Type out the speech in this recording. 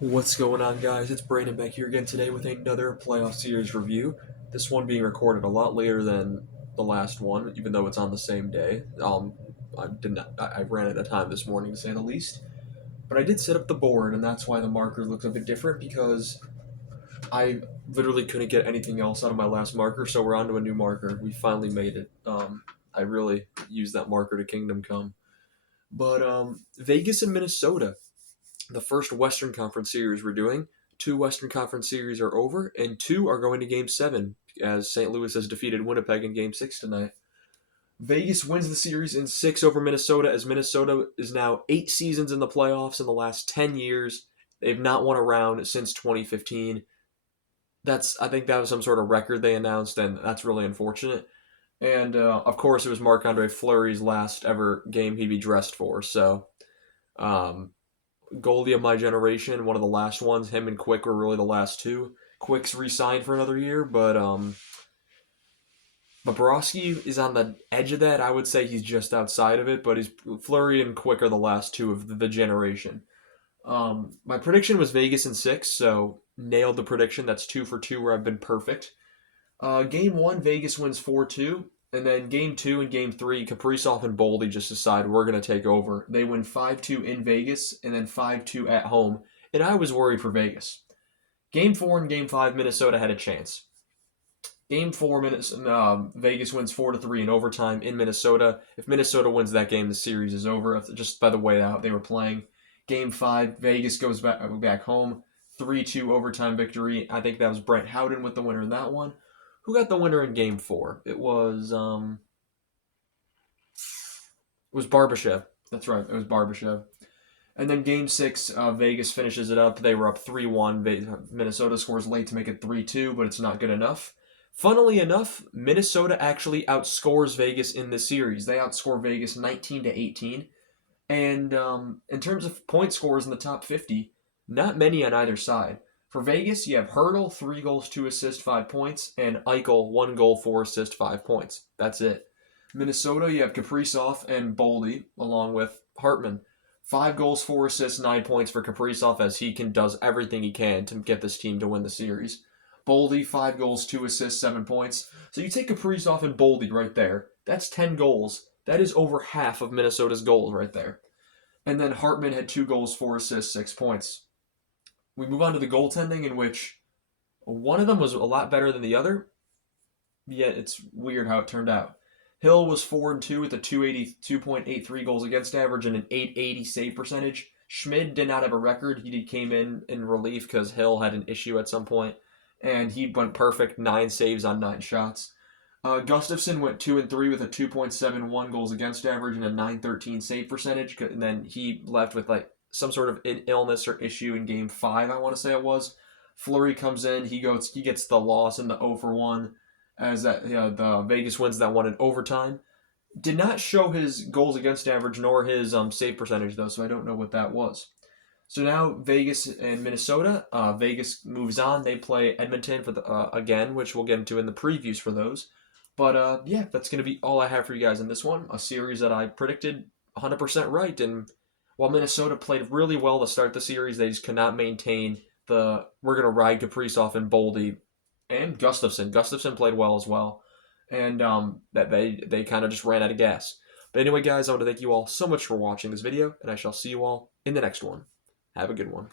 What's going on, guys? It's Brandon back here again today with another playoff series review. This one being recorded a lot later than the last one, even though it's on the same day. I ran out of time this morning, to say the least. But I did set up the board, and that's why the marker looks a bit different because I literally couldn't get anything else out of my last marker, so we're on to a new marker. We finally made it. I really used that marker to Kingdom Come. But Vegas and Minnesota, the first Western Conference series we're doing. Two Western Conference series are over, and two are going to Game 7, as St. Louis has defeated Winnipeg in Game 6 tonight. Vegas wins the series in 6 over Minnesota, as Minnesota is now 8 seasons in the playoffs in the last 10 years. They've not won a round since 2015. I think that was some sort of record they announced, and that's really unfortunate. And of course, it was Marc-Andre Fleury's last ever game he'd be dressed for. So um, goalie of my generation, one of the last ones. Him and Quick were really the last two. Quick's re-signed for another year, but Bobrovsky is on the edge of that. I would say he's just outside of it, but Fleury and Quick are the last two of the generation. My prediction was Vegas in 6, so nailed the prediction. That's 2 for 2 where I've been perfect. Game 1, Vegas wins 4-2. And then game 2 and game 3, Kaprizov and Boldy just decide we're going to take over. They win 5-2 in Vegas and then 5-2 at home. And I was worried for Vegas. Game 4 and game 5, Minnesota had a chance. Game 4, Vegas wins 4-3 in overtime in Minnesota. If Minnesota wins that game, the series is over, just by the way that they were playing. Game 5, Vegas goes back home. 3-2 overtime victory. I think that was Brent Howden with the winner in that one. Who got the winner in Game 4? It was Barbashev. That's right, it was Barbashev. And then Game 6, Vegas finishes it up. They were up 3-1. Minnesota scores late to make it 3-2, but it's not good enough. Funnily enough, Minnesota actually outscores Vegas in this series. They outscore Vegas 19-18. And in terms of point scores in the top 50, not many on either side. For Vegas, you have Hurdle, 3 goals, 2 assists, 5 points, and Eichel, 1 goal, 4 assists, 5 points. That's it. Minnesota, you have Kaprizov and Boldy, along with Hartman. 5 goals, 4 assists, 9 points for Kaprizov, as he does everything he can to get this team to win the series. Boldy, 5 goals, 2 assists, 7 points. So you take Kaprizov and Boldy right there. That's 10 goals. That is over half of Minnesota's goals right there. And then Hartman had 2 goals, 4 assists, 6 points. We move on to the goaltending, in which one of them was a lot better than the other, yet it's weird how it turned out. Hill was 4-2 with a 2.83 goals against average and an 880 save percentage. Schmid did not have a record. He came in relief because Hill had an issue at some point, and he went perfect, 9 saves on 9 shots. Gustafsson went 2-3 with a 2.71 goals against average and a 913 save percentage, and then he left with some sort of illness or issue in Game 5, I want to say it was. Fleury comes in, he gets the loss in the 0-for-1 as the Vegas wins that one in overtime. Did not show his goals against average nor his save percentage though, so I don't know what that was. So now Vegas and Minnesota. Vegas moves on. They play Edmonton for the again, which we'll get into in the previews for those. But yeah, that's going to be all I have for you guys in this one. A series that I predicted 100% right. And while Minnesota played really well to start the series, they just could not maintain we're going to ride Kaprizov and Boldy and Gustafsson. Gustafsson played well as well. And that they kind of just ran out of gas. But anyway, guys, I want to thank you all so much for watching this video, and I shall see you all in the next one. Have a good one.